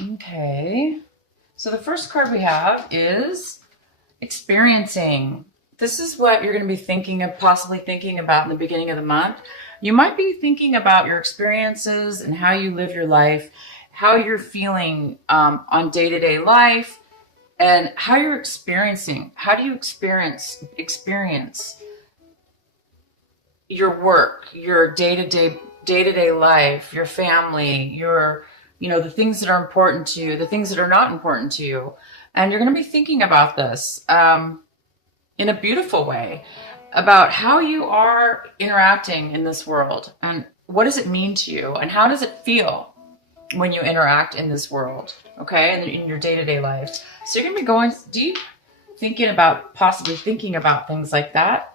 Okay. So the first card we have is experiencing. This is what you're going to be thinking of, possibly thinking about in the beginning of the month. You might be thinking about your experiences and how you live your life, how you're feeling on day-to-day life, and how you're experiencing. How do you experience your work, your day-to-day life, your family, your the things that are important to you, the things that are not important to you. And you're going to be thinking about this in a beautiful way, about how you are interacting in this world and what does it mean to you and how does it feel when you interact in this world, okay, and in your day-to-day life. So you're going to be going deep, possibly thinking about things like that.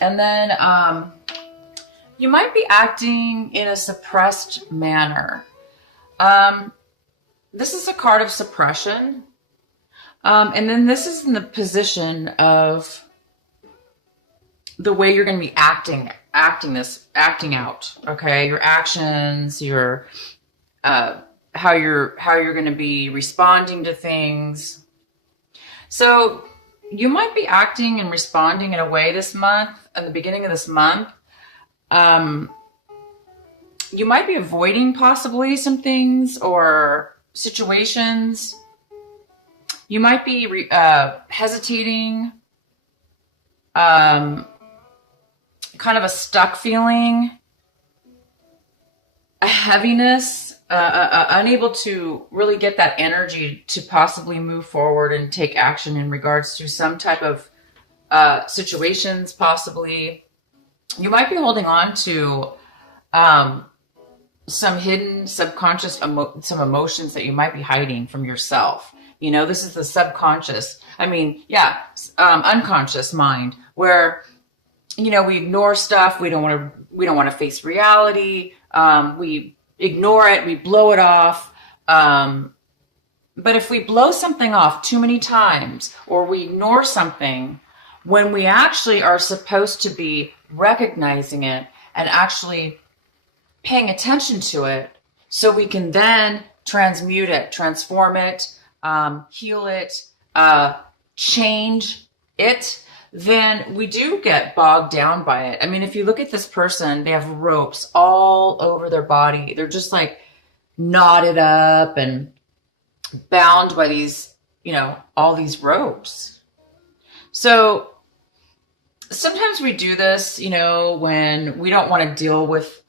And then you might be acting in a suppressed manner. This is a card of suppression. And then this is in the position of the way you're going to be acting out. Okay. Your actions, your, how you're going to be responding to things. So you might be acting and responding in a way this month, at the beginning of this month. You might be avoiding possibly some things or situations. You might be hesitating, kind of a stuck feeling, a heaviness, unable to really get that energy to possibly move forward and take action in regards to some type of situations, possibly. You might be holding on to some hidden subconscious some emotions that you might be hiding from yourself. This is the subconscious. Unconscious mind, where we ignore stuff. We don't want to face reality. We ignore it. We blow it off. But if we blow something off too many times, or we ignore something, when we actually are supposed to be recognizing it and actually paying attention to it, so we can then transmute it, transform it, heal it, change it, then we do get bogged down by it. I mean, if you look at this person, they have ropes all over their body. They're just like knotted up and bound by these, all these ropes. So sometimes we do this, when we don't want to deal with,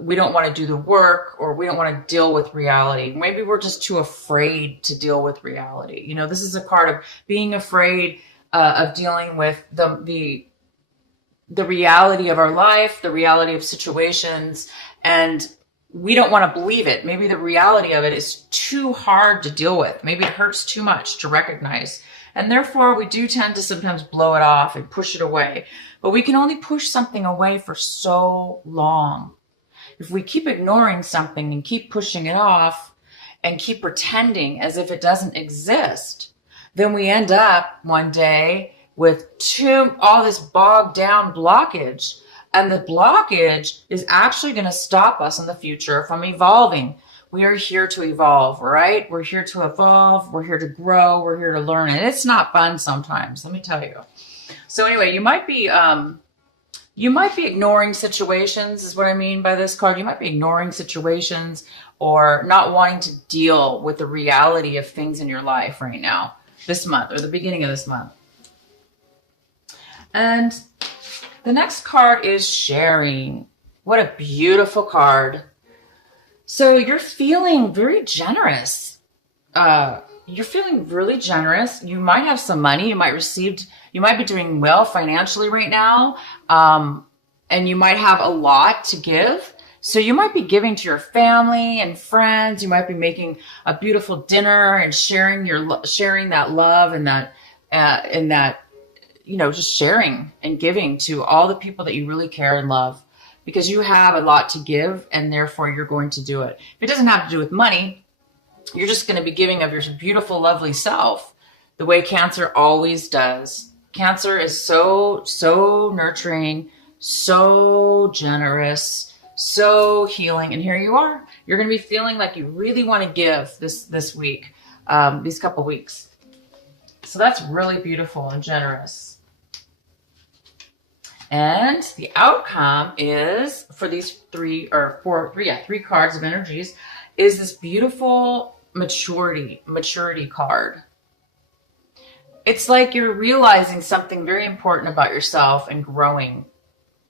we don't want to do the work, or we don't want to deal with reality. Maybe we're just too afraid to deal with reality. This is a part of being afraid of dealing with the reality of our life, the reality of situations, and we don't want to believe it. Maybe the reality of it is too hard to deal with. Maybe it hurts too much to recognize. And therefore, we do tend to sometimes blow it off and push it away. But we can only push something away for so long. If we keep ignoring something and keep pushing it off and keep pretending as if it doesn't exist, then we end up one day with all this bogged down blockage. And the blockage is actually going to stop us in the future from evolving. We are here to evolve, right? We're here to evolve. We're here to grow. We're here to learn. And it's not fun sometimes, let me tell you. So anyway, you might be ignoring situations, is what I mean by this card. You might be ignoring situations or not wanting to deal with the reality of things in your life right now, this month, or the beginning of this month. And the next card is sharing. What a beautiful card. So you're feeling very generous. You're feeling really generous. You might have some money. You might be doing well financially right now. And you might have a lot to give. So you might be giving to your family and friends. You might be making a beautiful dinner and sharing that love and that, just sharing and giving to all the people that you really care and love, because you have a lot to give and therefore you're going to do it. If it doesn't have to do with money, you're just going to be giving of your beautiful, lovely self, the way Cancer always does. Cancer is so nurturing, so generous, so healing. And here you are You're going to be feeling like you really want to give this week, these couple weeks. So that's really beautiful and generous. And the outcome is for these three cards of energies is this beautiful maturity card. It's like you're realizing something very important about yourself and growing,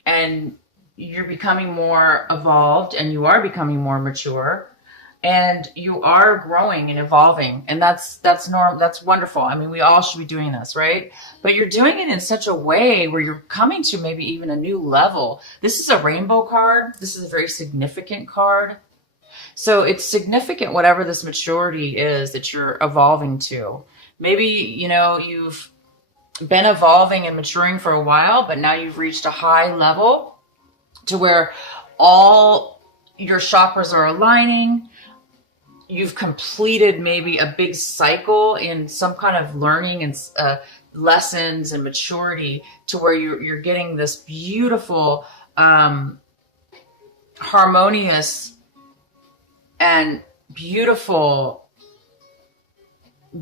and you're becoming more evolved, and you are becoming more mature, and you are growing and evolving. And that's normal. That's wonderful. I mean, we all should be doing this, right? But you're doing it in such a way where you're coming to maybe even a new level. This is a rainbow card. This is a very significant card. So it's significant, whatever this maturity is that you're evolving to. Maybe, you know, you've been evolving and maturing for a while, but now you've reached a high level to where all your chakras are aligning. You've completed maybe a big cycle in some kind of learning and lessons and maturity, to where you're getting this beautiful, harmonious and beautiful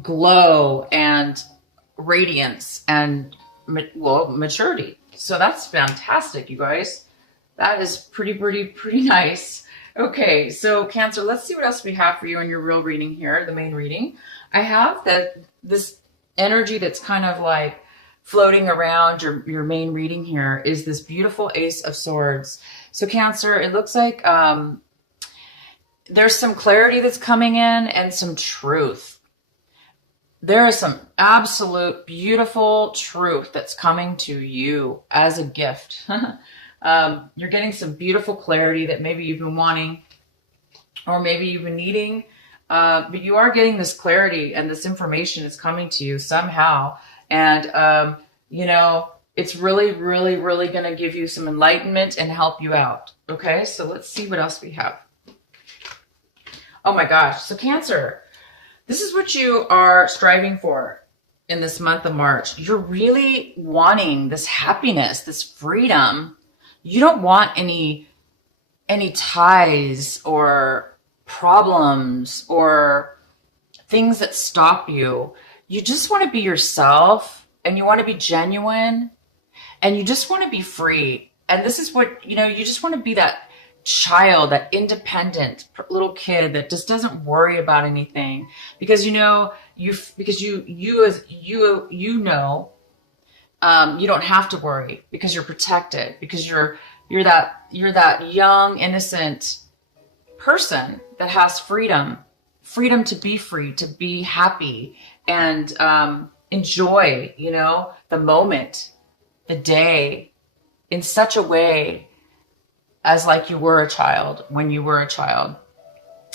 glow and radiance and, well, maturity. So that's fantastic, you guys. That is pretty nice. Okay, so Cancer, let's see what else we have for you in your real reading here, the main reading. I have this energy that's kind of like floating around your main reading here is this beautiful Ace of Swords. So Cancer, it looks like there's some clarity that's coming in and some truth. There is some absolute beautiful truth that's coming to you as a gift. You're getting some beautiful clarity that maybe you've been wanting, or maybe you've been needing, but you are getting this clarity, and this information is coming to you somehow. And, you know, it's really going to give you some enlightenment and help you out. Okay, so let's see what else we have. Oh my gosh. So Cancer, this is what you are striving for in this month of March. You're really wanting this happiness, this freedom. You don't want any ties or problems or things that stop you. You just want to be yourself, and you want to be genuine, and you just want to be free. And this is what, you know, you just want to be that child, that independent little kid that just doesn't worry about anything, because you know you don't have to worry, because you're protected, because you're that young innocent person that has freedom to be free, to be happy, and enjoy, you know, the moment, the day, in such a way as like you were a child when you were a child.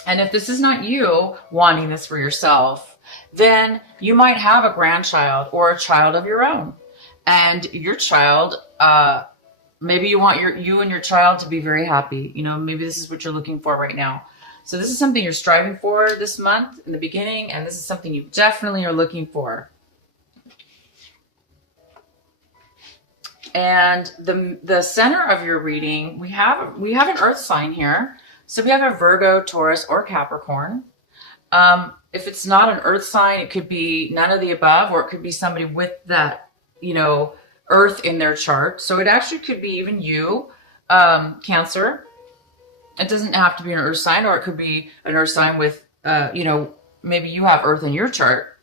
And if this is not you wanting this for yourself, then you might have a grandchild or a child of your own. And your child, maybe you want you and your child to be very happy. You know, maybe this is what you're looking for right now. So this is something you're striving for this month in the beginning, and this is something you definitely are looking for. And the center of your reading, we have an earth sign here. So we have a Virgo, Taurus, or Capricorn. If it's not an earth sign, it could be none of the above, or it could be somebody with that, you know, earth in their chart. So it actually could be even you, Cancer. It doesn't have to be an earth sign, or it could be an earth sign with, you know, maybe you have earth in your chart.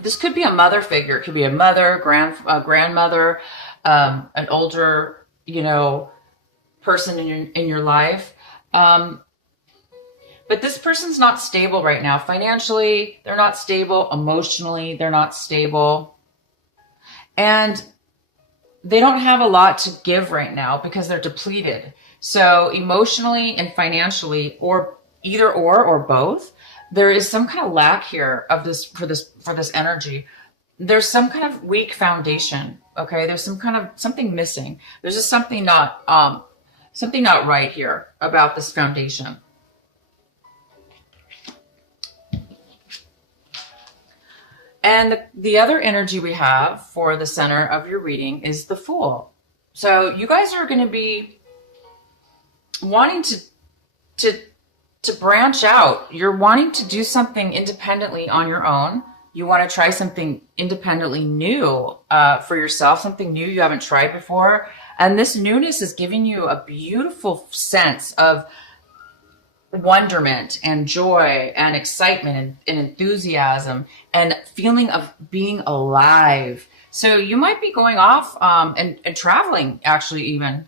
This could be a mother figure. It could be a mother, grandmother, an older, you know, person in your life. But this person's not stable right now. Financially, they're not stable. Emotionally, they're not stable. And they don't have a lot to give right now because they're depleted. So emotionally and financially, or either or both, there is some kind of lack here of this for this energy. There's some kind of weak foundation. Okay, there's something missing. There's just something not right here about this foundation. And the other energy we have for the center of your reading is the Fool. So you guys are going to be wanting to to branch out. You're wanting to do something independently on your own. You want to try something independently new for yourself, something new you haven't tried before. And this newness is giving you a beautiful sense of wonderment and joy and excitement and enthusiasm and feeling of being alive. So you might be going off and traveling, actually, even.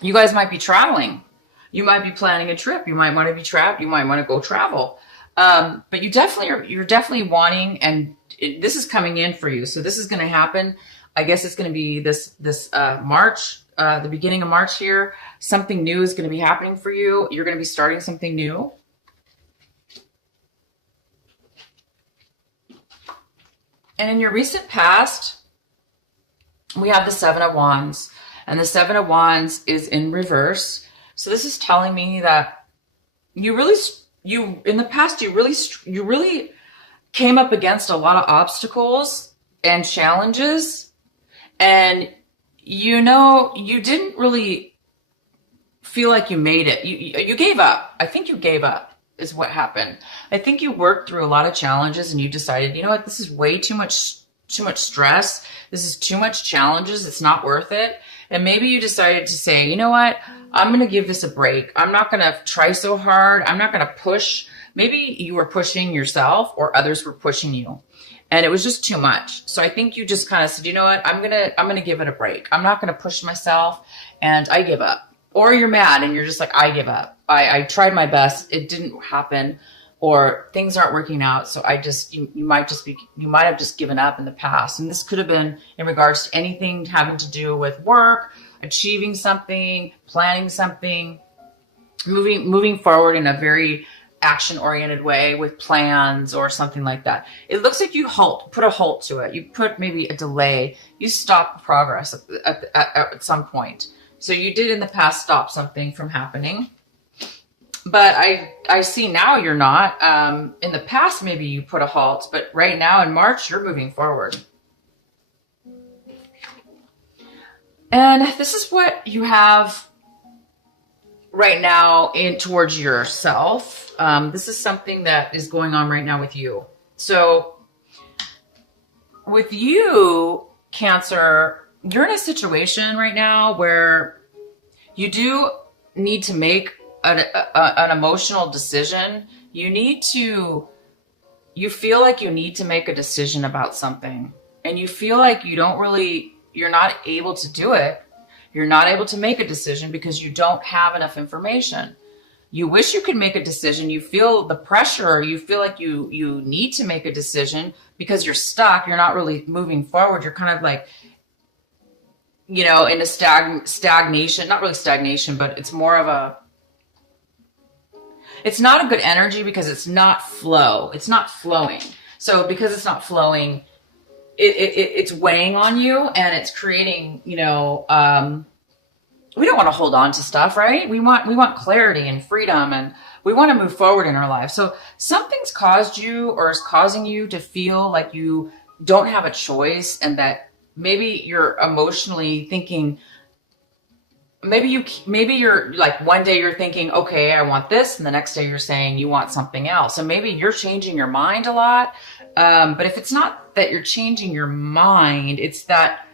You guys might be traveling. You might be planning a trip. You might want to be trapped. You might want to go travel. But you're definitely wanting, and this is coming in for you. So this is going to happen. I guess it's going to be this March, the beginning of March here. Something new is going to be happening for you. You're going to be starting something new. And in your recent past, we have the Seven of Wands, and the Seven of Wands is in reverse. So this is telling me that in the past, you really came up against a lot of obstacles and challenges, and you didn't really feel like you made it. You gave up. I think you gave up is what happened. I think you worked through a lot of challenges and you decided, you know what, this is way too much stress. This is too much challenges. It's not worth it. And maybe you decided to say, you know what, I'm going to give this a break. I'm not going to try so hard. I'm not going to push. Maybe you were pushing yourself or others were pushing you and it was just too much. So I think you just kind of said, you know what, I'm going to give it a break. I'm not going to push myself and I give up. Or you're mad and you're just like, I give up. I tried my best. It didn't happen, or things aren't working out. So you might have just given up in the past. And this could have been in regards to anything having to do with work, achieving something, planning something, moving forward in a very action-oriented way with plans or something like that. It looks like you put a halt to it. You put maybe a delay. You stop progress at some point. So you did in the past stop something from happening. But I see now you're not. In the past, maybe you put a halt, but right now in March, you're moving forward. And this is what you have right now towards yourself. This is something that is going on right now with you. So with you, Cancer, you're in a situation right now where you do need to make an emotional decision. You feel like you need to make a decision about something, and you feel like you're not able to do it. You're not able to make a decision because you don't have enough information. You wish you could make a decision. You feel the pressure. You feel like you need to make a decision because you're stuck. You're not really moving forward. You're kind of like, in a stagnation, not really stagnation, but it's more of it's not a good energy because it's not flow. It's not flowing. So because it's not flowing, it's weighing on you and it's creating, we don't want to hold on to stuff, right? We want clarity and freedom, and we want to move forward in our lives. So something's caused you or is causing you to feel like you don't have a choice, and that maybe you're emotionally thinking, maybe you're like, one day you're thinking, okay, I want this. And the next day you're saying you want something else. So maybe you're changing your mind a lot. But if it's not that you're changing your mind, it's that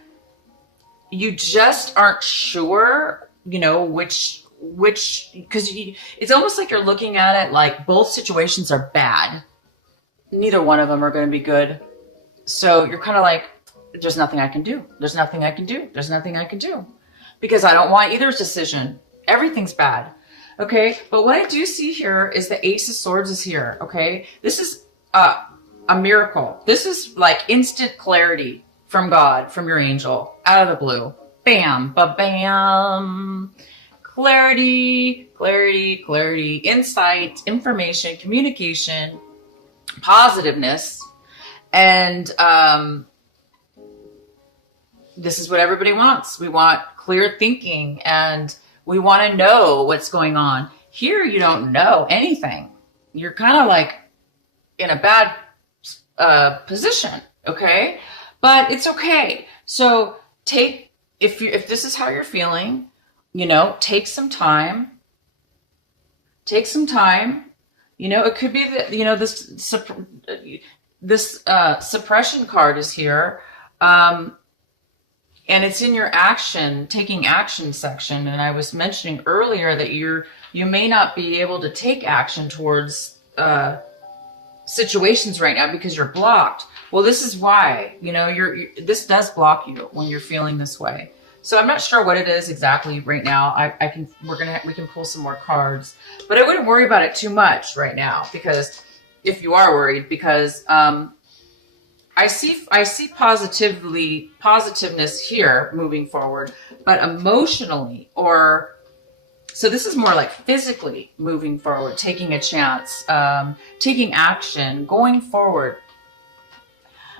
you just aren't sure, which, because it's almost like you're looking at it like both situations are bad. Neither one of them are going to be good. So you're kind of like, there's nothing I can do. There's nothing I can do. There's nothing I can do. Because I don't want either decision. Everything's bad. Okay. But what I do see here is the Ace of Swords is here. Okay. This is a miracle. This is like instant clarity from God, from your angel, out of the blue. Bam, ba-bam. Clarity, clarity, clarity, insight, information, communication, positiveness. And this is what everybody wants. We want clear thinking, and we want to know what's going on. Here, you don't know anything. You're kind of like in a bad position, okay? But it's okay. So if this is how you're feeling, take some time Take some time. You know, it could be that, you know, this suppression card is here. And it's in your taking action section. And I was mentioning earlier that you may not be able to take action towards situations right now because you're blocked. Well, this is why, you know, this does block you when you're feeling this way. So I'm not sure what it is exactly right now. We can pull some more cards, but I wouldn't worry about it too much right now, because if you are worried, because I see positiveness here moving forward, but emotionally, so this is more like physically moving forward, taking a chance, taking action, going forward.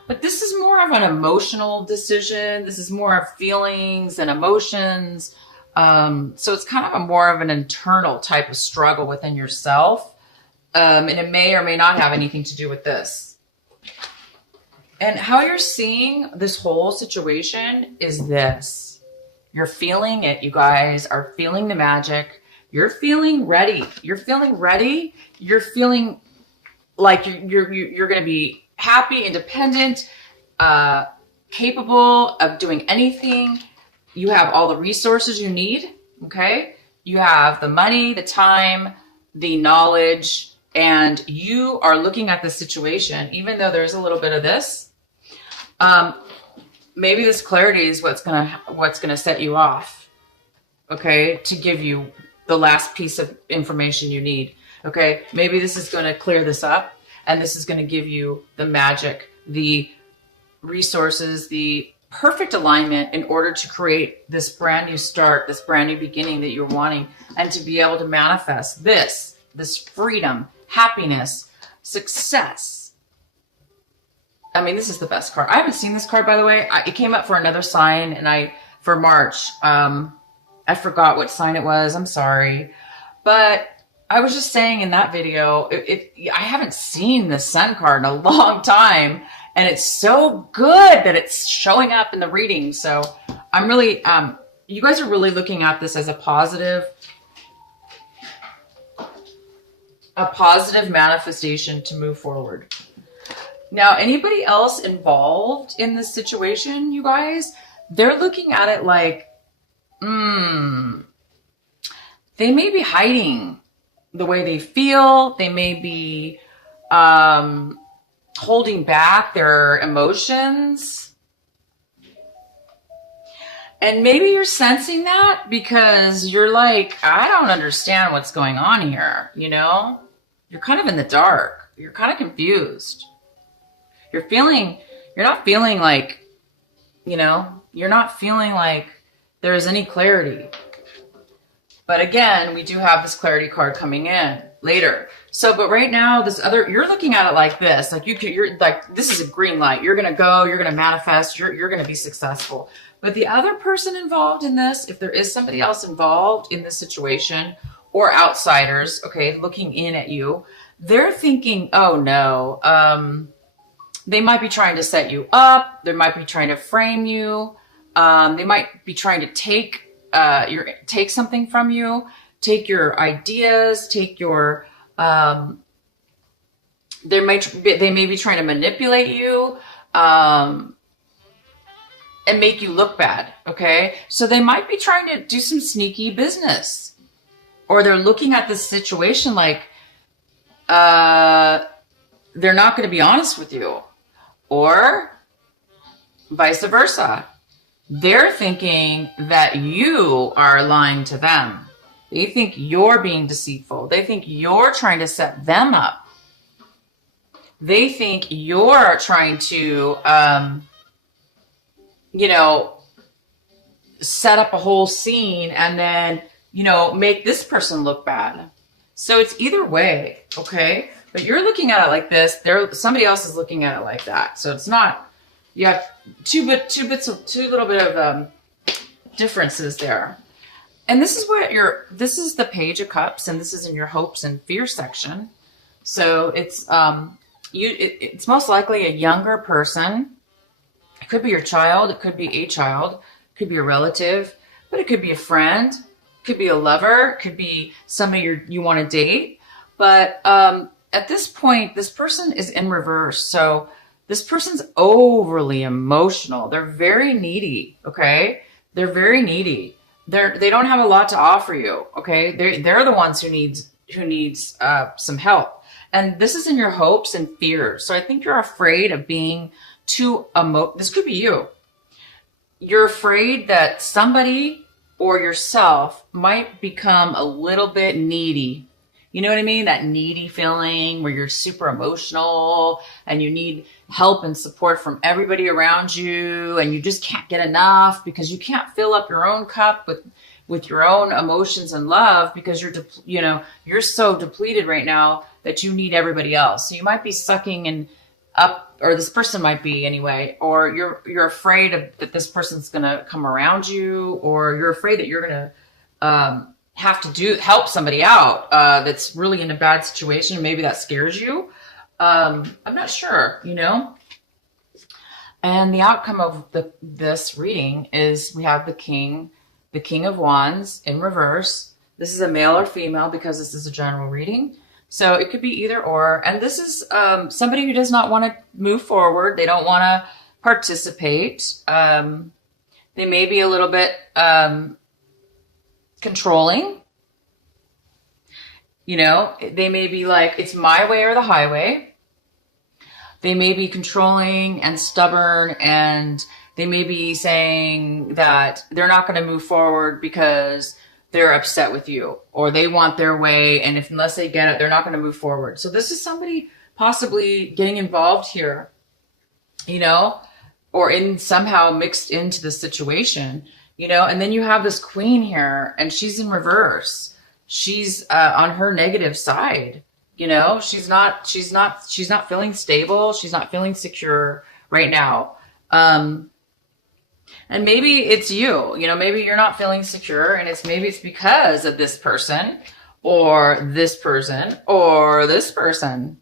But this is more of an emotional decision. This is more of feelings and emotions. So it's kind of more of an internal type of struggle within yourself. And it may or may not have anything to do with this. And how you're seeing this whole situation is this. You're feeling it. You guys are feeling the magic. You're feeling ready. You're feeling ready. You're feeling like you're going to be happy, independent, capable of doing anything. You have all the resources you need. Okay. You have the money, the time, the knowledge, and you are looking at the situation, even though there's a little bit of this. Maybe this clarity is what's gonna set you off. Okay, to give you the last piece of information you need. Okay, maybe this is going to clear this up, and this is going to give you the magic, the resources, the perfect alignment in order to create this brand new start, this brand new beginning that you're wanting, and to be able to manifest this freedom, happiness, success. I mean, this is the best card. I haven't seen this card, by the way. It came up for another sign, and for March. I forgot what sign it was. I'm sorry. But I was just saying in that video, I haven't seen the Sun card in a long time. And it's so good that it's showing up in the reading. So I'm really, you guys are really looking at this as a positive manifestation to move forward. Now, anybody else involved in this situation, you guys, they're looking at it like, they may be hiding the way they feel. They may be holding back their emotions. And maybe you're sensing that because you're like, I don't understand what's going on here. You know, you're kind of in the dark. You're kind of confused. You're not feeling like, you know, you're not feeling like there's any clarity. But again, we do have this clarity card coming in later. So, but right now, you're looking at it like this, like you're like, this is a green light. You're going to go, you're going to manifest, you're going to be successful. But the other person involved in this, if there is somebody else involved in this situation or outsiders, okay, looking in at you, they're thinking, oh no, they might be trying to set you up. They might be trying to frame you. They might be trying to take something from you, take your ideas, take your, they may be trying to manipulate you, and make you look bad. Okay. So they might be trying to do some sneaky business, or they're looking at this situation like, they're not going to be honest with you, or vice versa. They're thinking that you are lying to them. They think you're being deceitful. They think you're trying to set them up. They think you're trying to, you know, set up a whole scene and then, you know, make this person look bad. So it's either way, okay? But you're looking at it like this. Somebody else is looking at it like that. So it's not. You have two little bit of differences there. And this is this is the Page of Cups, and this is in your hopes and fear section. So it's it's most likely a younger person. It could be your child, it could be a child, it could be a relative, but it could be a friend. Could be a lover, could be somebody you want to date. But at this point, this person is in reverse. So this person's overly emotional. They're very needy. Okay. They're very needy. They don't have a lot to offer you. Okay. They're the ones who needs some help. And this is in your hopes and fears. So I think you're afraid of being too this could be you. You're afraid that somebody or yourself might become a little bit needy. You know what I mean? That needy feeling where you're super emotional and you need help and support from everybody around you, and you just can't get enough because you can't fill up your own cup with your own emotions and love, because you're so depleted right now that you need everybody else. So you might be sucking and up, or this person might be anyway, or you're afraid that this person's going to come around you, or you're afraid that you're going to have to help somebody out that's really in a bad situation. Maybe that scares you. I'm not sure, And the outcome of this reading is we have the King of Wands in reverse. This is a male or female because this is a general reading. So it could be either or. And this is somebody who does not want to move forward. They don't want to participate. They may be a little bit controlling. They may be like, it's my way or the highway. They may be controlling and stubborn, and they may be saying that they're not going to move forward because they're upset with you, or they want their way, and unless they get it, they're not going to move forward. So this is somebody possibly getting involved here, or somehow mixed into the situation, and then you have this Queen here, and she's in reverse. She's on her negative side. She's not feeling stable. She's not feeling secure right now. And maybe it's you, maybe you're not feeling secure, and maybe it's because of this person or this person or this person.